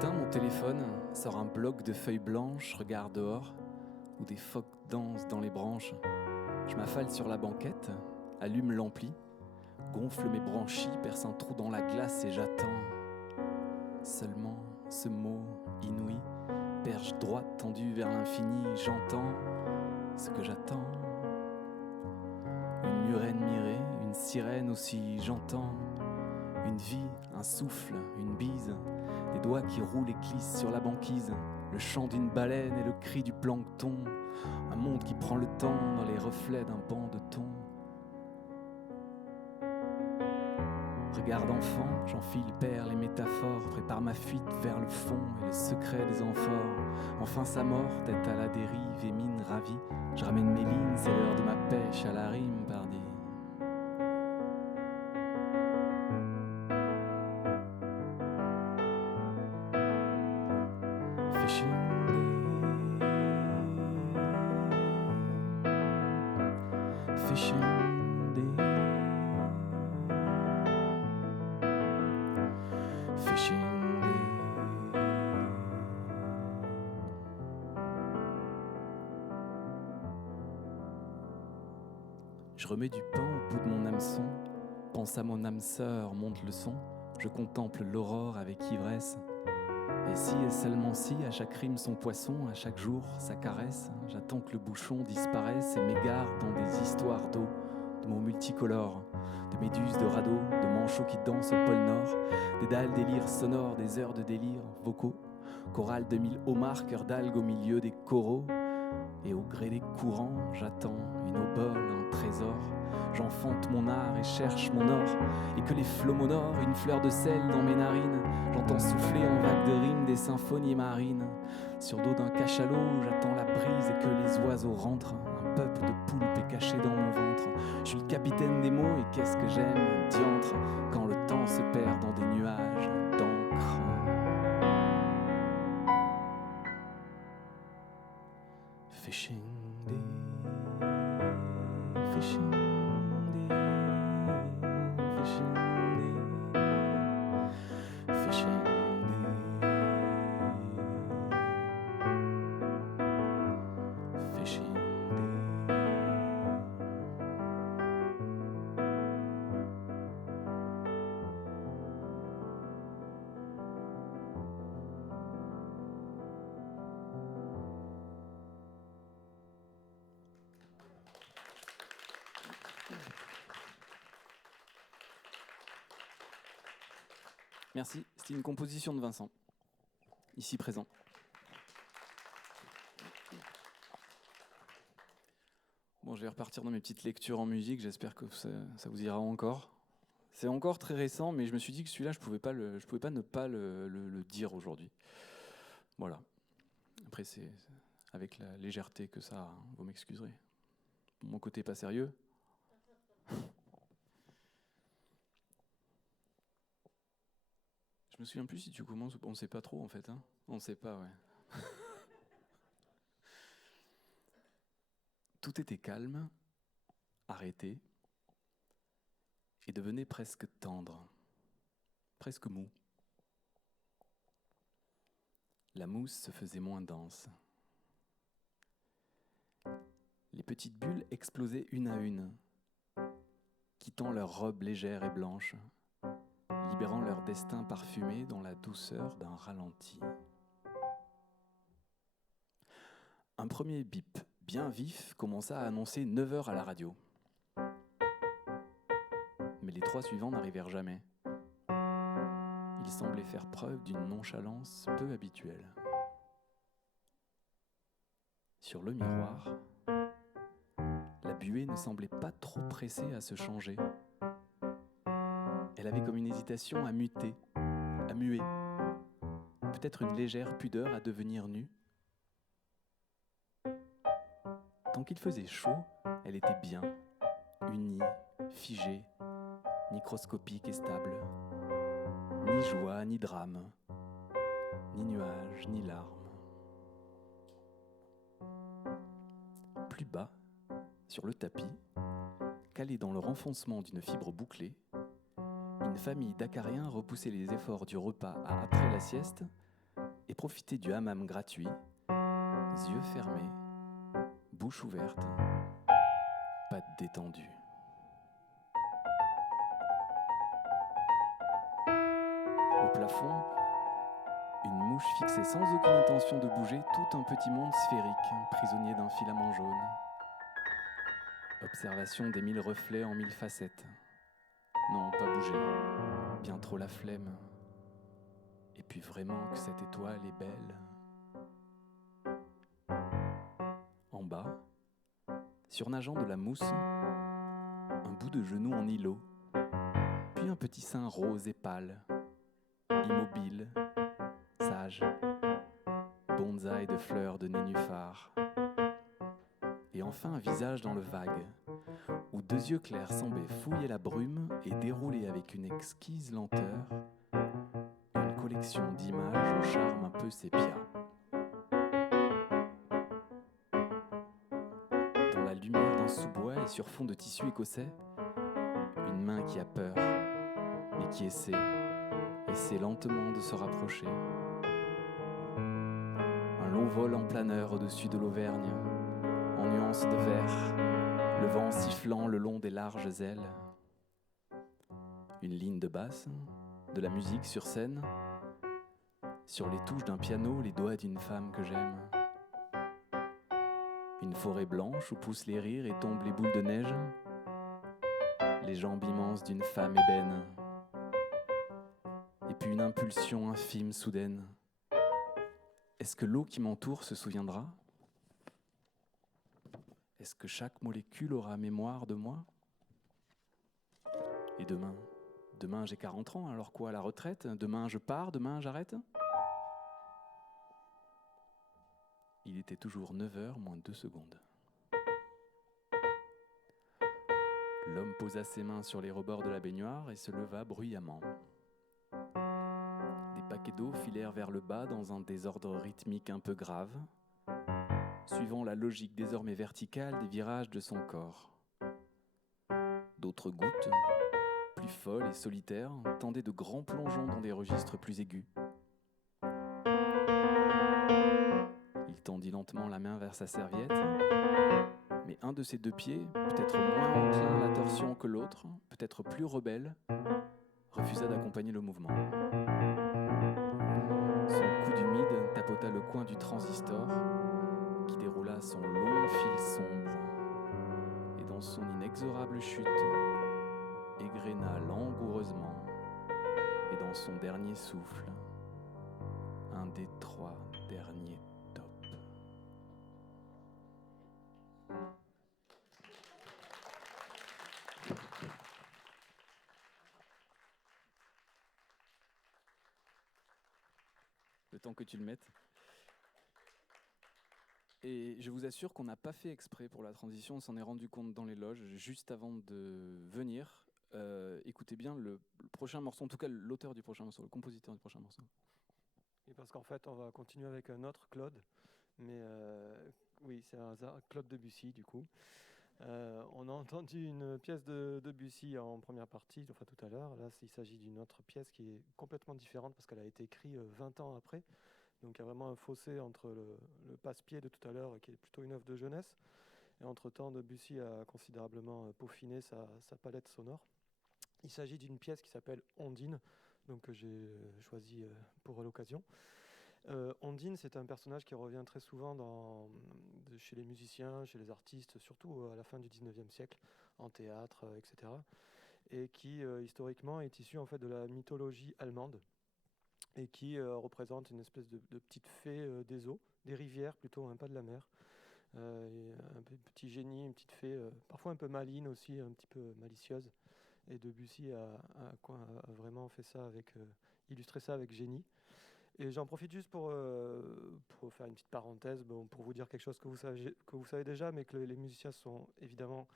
matin, mon téléphone sort un bloc de feuilles blanches, regarde dehors, où des phoques dansent dans les branches. Je m'affale sur la banquette, allume l'ampli, gonfle mes branchies, perce un trou dans la glace et j'attends. Seulement ce mot inouï, perche droite tendue vers l'infini, j'entends ce que j'attends. Une murène mirée, une sirène aussi, j'entends. Une vie, un souffle, une bise, des doigts qui roulent et glissent sur la banquise, le chant d'une baleine et le cri du plancton, un monde qui prend le temps dans les reflets d'un banc de thon. Regarde enfant, j'enfile perles et métaphores, prépare ma fuite vers le fond et le secret des amphores. Enfin sa mort, tête à la dérive et mine ravie, je ramène mes lignes, c'est l'heure de ma pêche à la rime, pardi. Je remets du pain au bout de mon hameçon, pense à mon âme sœur, monte le son, je contemple l'aurore avec ivresse. Et si et seulement si, à chaque rime son poisson, à chaque jour sa caresse, j'attends que le bouchon disparaisse et m'égare dans des histoires d'eau, de mots multicolores, de méduses, de radeaux, de manchots qui dansent au pôle Nord, des dalles délires sonores, des heures de délire vocaux, chorale de mille homards, cœur d'algues au milieu des coraux. Et au gré des courants, j'attends une obole, un trésor. J'enfante mon art et cherche mon or. Et que les flots m'honorent, une fleur de sel dans mes narines. J'entends souffler en vagues de rimes des symphonies marines. Sur dos d'un cachalot, j'attends la brise et que les oiseaux rentrent. Un peuple de poulpes est caché dans mon ventre. Je suis le capitaine des mots et qu'est-ce que j'aime, diantre, quand le temps se perd dans des nuages d'encre. Fishing day, fishing day, fishing day, fishing day, fishing day. Merci, c'était une composition de Vincent, ici présent. Bon, je vais repartir dans mes petites lectures en musique, j'espère que ça vous ira encore. C'est encore très récent, mais je me suis dit que celui-là, je pouvais pas ne pas le dire aujourd'hui. Voilà. Après, c'est avec la légèreté que ça a, vous m'excuserez. Mon côté pas sérieux. Je me souviens plus si tu commences ou pas. On sait pas trop en fait. Hein, on sait pas, ouais. Tout était calme, arrêté, et devenait presque tendre, presque mou. La mousse se faisait moins dense. Les petites bulles explosaient une à une, quittant leur robe légère et blanche, libérant leur destin parfumé dans la douceur d'un ralenti. Un premier bip bien vif commença à annoncer 9h à la radio. Mais les 3 suivants n'arrivèrent jamais. Ils semblaient faire preuve d'une nonchalance peu habituelle. Sur le miroir, la buée ne semblait pas trop pressée à se changer. Elle avait comme une hésitation à muter, à muer. Peut-être une légère pudeur à devenir nue. Tant qu'il faisait chaud, elle était bien, unie, figée, microscopique et stable. Ni joie, ni drame, ni nuages, ni larmes. Plus bas, sur le tapis, calé dans le renfoncement d'une fibre bouclée, une famille d'acariens repoussait les efforts du repas à après la sieste profiter du hammam gratuit, yeux fermés, bouche ouverte, pattes détendues. Au plafond, une mouche fixée sans aucune intention de bouger tout un petit monde sphérique, prisonnier d'un filament jaune. Observation des 1000 reflets en 1000 facettes. Non, pas bouger, bien trop la flemme. Et puis vraiment que cette étoile est belle. En bas, surnageant de la mousse, un bout de genou en îlot, puis un petit sein rose et pâle, immobile, sage, bonsaï de fleurs de nénuphar. Et enfin un visage dans le vague, où 2 yeux clairs semblaient fouiller la brume et dérouler avec une exquise lenteur une collection d'images au charme un peu sépia. Dans la lumière d'un sous-bois et sur fond de tissu écossais, une main qui a peur, mais qui essaie lentement de se rapprocher. Un long vol en planeur au-dessus de l'Auvergne, en nuances de vert, le vent sifflant le long des larges ailes. Une ligne de basse, de la musique sur scène, sur les touches d'un piano, les doigts d'une femme que j'aime. Une forêt blanche où poussent les rires et tombent les boules de neige, les jambes immenses d'une femme ébène. Et puis une impulsion infime soudaine. Est-ce que l'eau qui m'entoure se souviendra ? Est-ce que chaque molécule aura mémoire de moi ? Et demain ? Demain j'ai 40 ans, alors quoi, la retraite ? Demain je pars, demain j'arrête ? Il était toujours 9h moins 2 secondes. L'homme posa ses mains sur les rebords de la baignoire et se leva bruyamment. Des paquets d'eau filèrent vers le bas dans un désordre rythmique un peu grave, suivant la logique désormais verticale des virages de son corps. D'autres gouttes, plus folles et solitaires, tendaient de grands plongeons dans des registres plus aigus. Il tendit lentement la main vers sa serviette, mais un de ses 2 pieds, peut-être moins enclin à la torsion que l'autre, peut-être plus rebelle, refusa d'accompagner le mouvement. Son coude humide tapota le coin du transistor, qui déroula son long fil sombre, et dans son inexorable chute, égréna langoureusement, et dans son dernier souffle, un des 3 derniers tops. Le temps que tu le mettes. Et je vous assure qu'on n'a pas fait exprès pour la transition, on s'en est rendu compte dans les loges juste avant de venir. Écoutez bien le prochain morceau, en tout cas l'auteur du prochain morceau, le compositeur du prochain morceau. Et parce qu'en fait, on va continuer avec un autre Claude, mais oui, c'est un hasard, Claude Debussy du coup. On a entendu une pièce de Debussy en première partie, enfin tout à l'heure. Là, il s'agit d'une autre pièce qui est complètement différente parce qu'elle a été écrite 20 ans après. Donc il y a vraiment un fossé entre le passe-pied de tout à l'heure, qui est plutôt une œuvre de jeunesse, et entre-temps, Debussy a considérablement peaufiné sa palette sonore. Il s'agit d'une pièce qui s'appelle Ondine, donc que j'ai choisie pour l'occasion. Ondine, c'est un personnage qui revient très souvent chez les musiciens, chez les artistes, surtout à la fin du 19e siècle, en théâtre, etc. Et qui, historiquement, est issu en fait de la mythologie allemande et qui représente une espèce de petite fée des eaux, des rivières plutôt, hein, pas de la mer. Un petit génie, une petite fée, parfois un peu maligne aussi, un petit peu malicieuse. Et Debussy a vraiment fait ça illustré ça avec génie. Et j'en profite juste pour faire une petite parenthèse, pour vous dire quelque chose que vous savez déjà, mais que les musiciens sont évidemment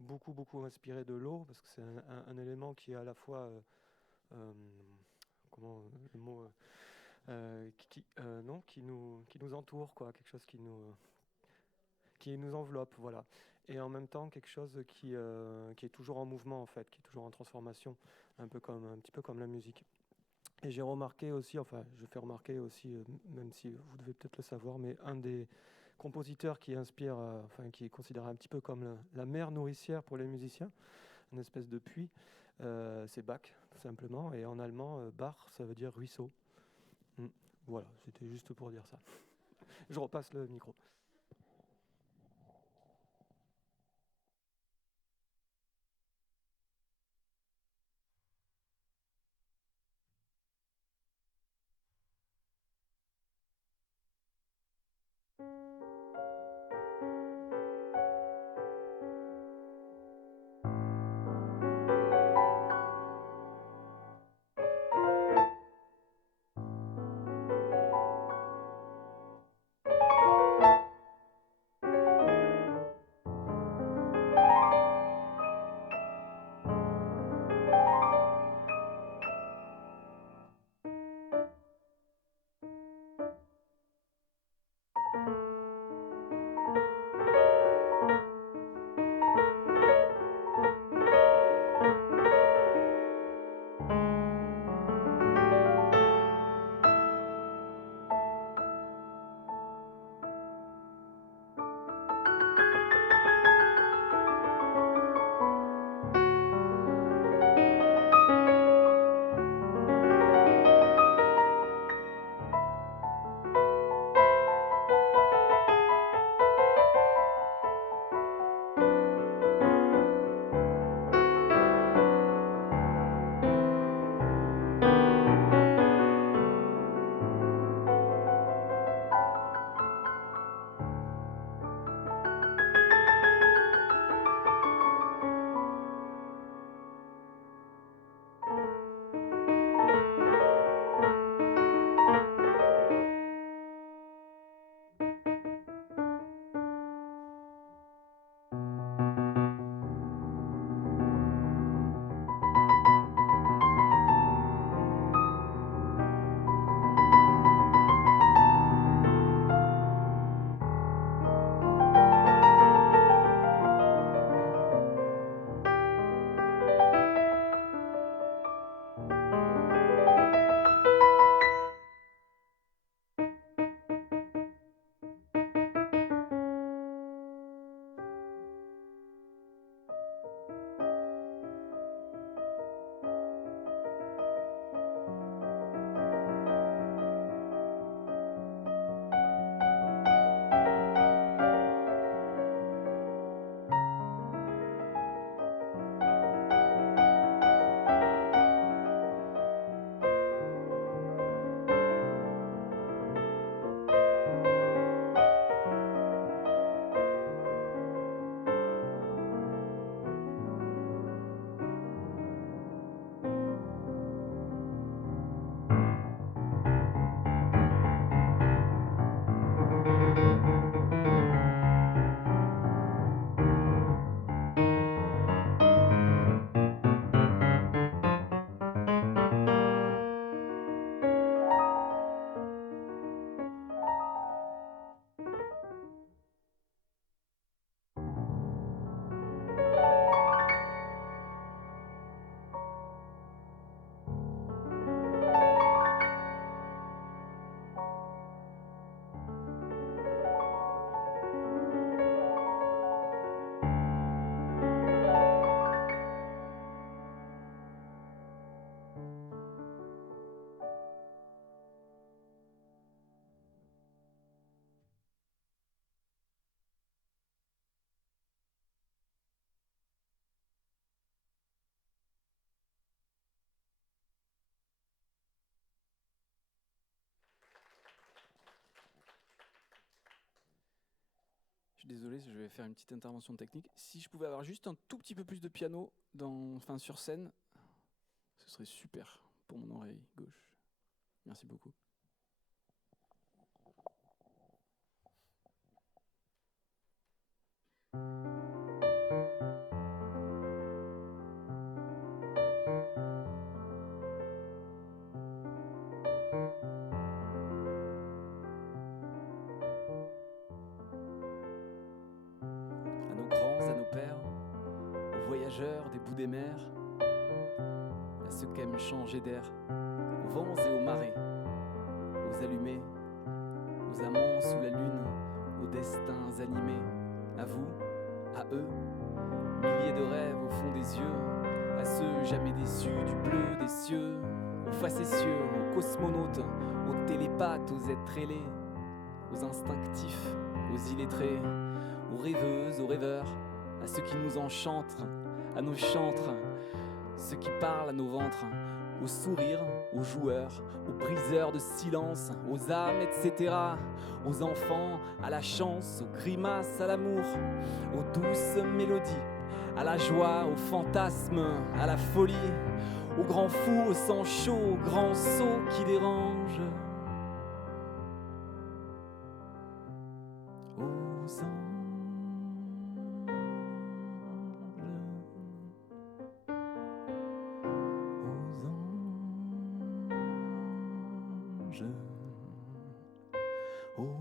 beaucoup inspirés de l'eau, parce que c'est un élément qui est à la fois, comment le mot, qui nous entoure, quoi, quelque chose qui nous enveloppe, voilà. Et en même temps quelque chose qui est toujours en mouvement en fait, qui est toujours en transformation, un petit peu comme la musique. Et j'ai remarqué aussi, enfin, je fais remarquer aussi, même si vous devez peut-être le savoir, mais un des compositeurs qui inspire, enfin, qui est considéré un petit peu comme la mère nourricière pour les musiciens, une espèce de puits, c'est Bach, tout simplement. Et en allemand, Bach, ça veut dire ruisseau. Mm. Voilà, c'était juste pour dire ça. Je repasse le micro. Je suis désolé, je vais faire une petite intervention technique. Si je pouvais avoir juste un tout petit peu plus de piano sur scène, ce serait super pour mon oreille gauche. Merci beaucoup. À nos grands, à nos pères, aux voyageurs des bouts des mers, à ceux qui aiment changer d'air, aux vents et aux marées, aux allumés, aux amants sous la lune, aux destins animés, à vous, à eux, milliers de rêves au fond des yeux, à ceux jamais déçus du bleu des cieux, aux facétieux, aux cosmonautes, aux télépathes, aux êtres ailés, aux instinctifs, aux illettrés, aux rêveuses, aux rêveurs, à ceux qui nous enchantent, à nos chantres, ceux qui parlent à nos ventres, aux sourires, aux joueurs, aux briseurs de silence, aux âmes, etc., aux enfants, à la chance, aux grimaces, à l'amour, aux douces mélodies, à la joie, aux fantasmes, à la folie, aux grands fous, au sang chaud, aux grands sauts qui dérangent, aux anges, aux anges.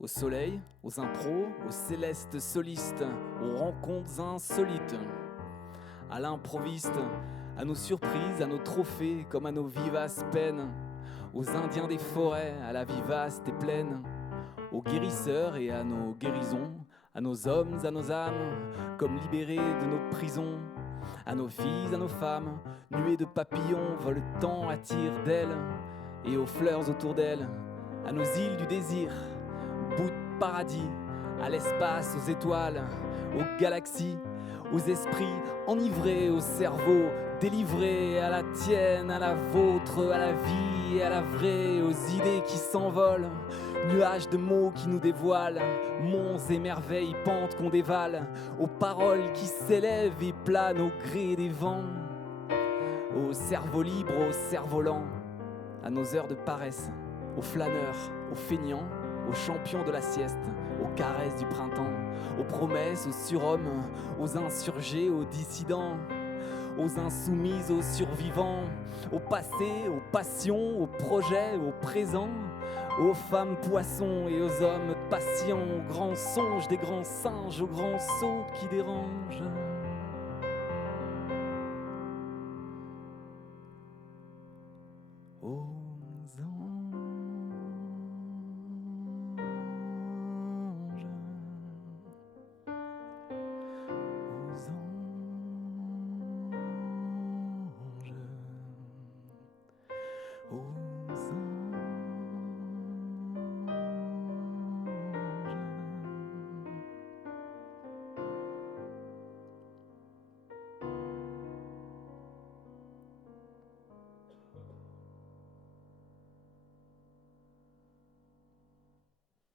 Au soleil, aux impros, aux célestes solistes, aux rencontres insolites, à l'improviste, à nos surprises, à nos trophées, comme à nos vivaces peines, aux indiens des forêts, à la vie vaste et pleine, aux guérisseurs et à nos guérisons, à nos hommes, à nos âmes, comme libérés de nos prisons, à nos filles, à nos femmes, nuées de papillons, voletant à tire d'ailes, et aux fleurs autour d'elles, à nos îles du désir, bout de paradis, à l'espace, aux étoiles, aux galaxies, aux esprits enivrés, aux cerveaux délivrés, à la tienne, à la vôtre, à la vie et à la vraie, aux idées qui s'envolent, nuages de mots qui nous dévoilent, monts et merveilles, pentes qu'on dévale, aux paroles qui s'élèvent et planent au gré des vents, aux cerveaux libres, aux cerfs-volants, à nos heures de paresse, aux flâneurs, aux feignants, aux champions de la sieste, aux caresses du printemps, aux promesses, aux surhommes, aux insurgés, aux dissidents, aux insoumises, aux survivants, au passé, aux passions, aux projets, aux présents, aux femmes poissons et aux hommes patients, aux grands songes des grands singes, aux grands sauts qui dérangent. Aux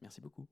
Merci beaucoup.